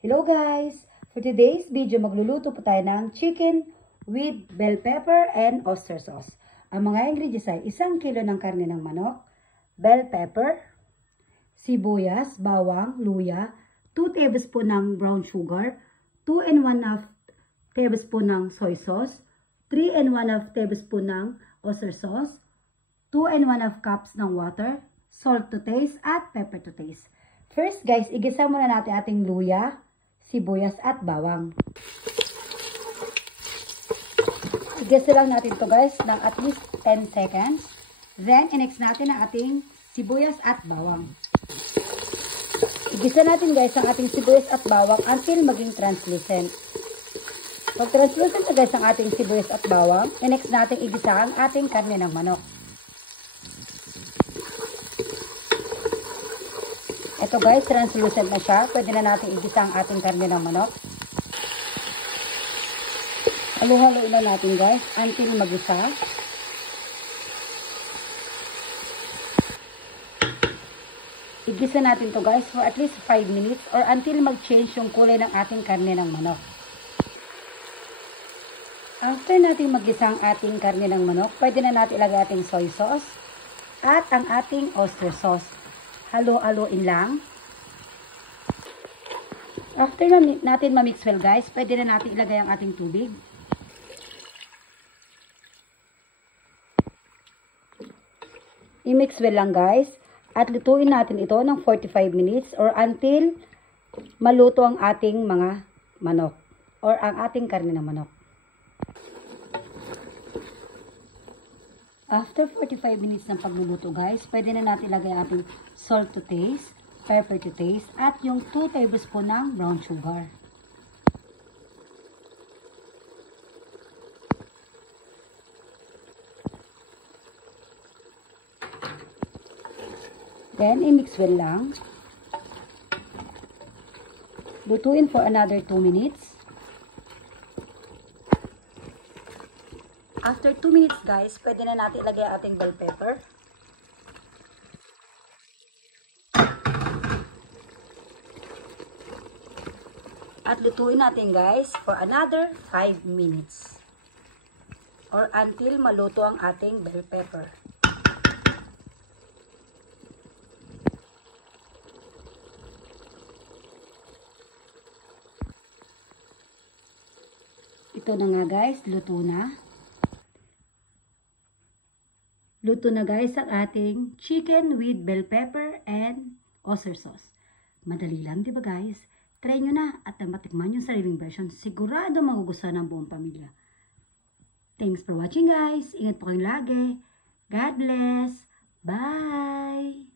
Hello guys! For today's video, magluluto po tayo ng chicken with bell pepper and oyster sauce. Ang mga ingredients ay 1 kilo ng karne ng manok, bell pepper, sibuyas, bawang, luya, 2 tablespoon ng brown sugar, 2 and 1/2 tablespoon ng soy sauce, 3 and 1/2 tablespoon ng oyster sauce, 2 and 1/2 cups ng water, salt to taste at pepper to taste. First guys, igisa muna natin ating luya, sibuyas at bawang. Igisa lang natin to guys ng at least 10 seconds. Then, i-mix natin ang ating sibuyas at bawang. Igisa natin guys ang ating sibuyas at bawang until maging translucent. Pag translucent na guys ang ating sibuyas at bawang, i-mix natin igisa ang ating karne ng manok. Ito guys, translucent na siya. Pwede na natin igisa ang ating karne ng manok. Halo-haloin na natin guys until magisa. Igisa natin to guys for at least 5 minutes or until mag-change yung kulay ng ating karne ng manok. After natin magisa ang ating karne ng manok, pwede na natin ilagay ating soy sauce at ang ating oyster sauce. Halo-haloin lang. After natin ma-mix well guys, pwede na natin ilagay ang ating tubig. I-mix well lang guys. At lutuin natin ito ng 45 minutes or until maluto ang ating mga manok or ang ating karne ng manok. After 45 minutes ng pagluluto guys, pwede na natin ilagay ating salt to taste, pepper to taste, at yung 2 tablespoon ng brown sugar. Then, i-mix well lang. Lutuin for another 2 minutes. After 2 minutes guys, pwede na natin ilagay ating bell pepper. At lutuin natin guys for another 5 minutes. Or until maluto ang ating bell pepper. Ito na nga guys, luto na. Luto na guys ang ating chicken with bell pepper and oyster sauce. Madali lang, di ba guys? Try nyo na at matikman yung sariling version. Sigurado magugustuhan ng buong pamilya. Thanks for watching guys. Ingat po kayong lagi. God bless. Bye!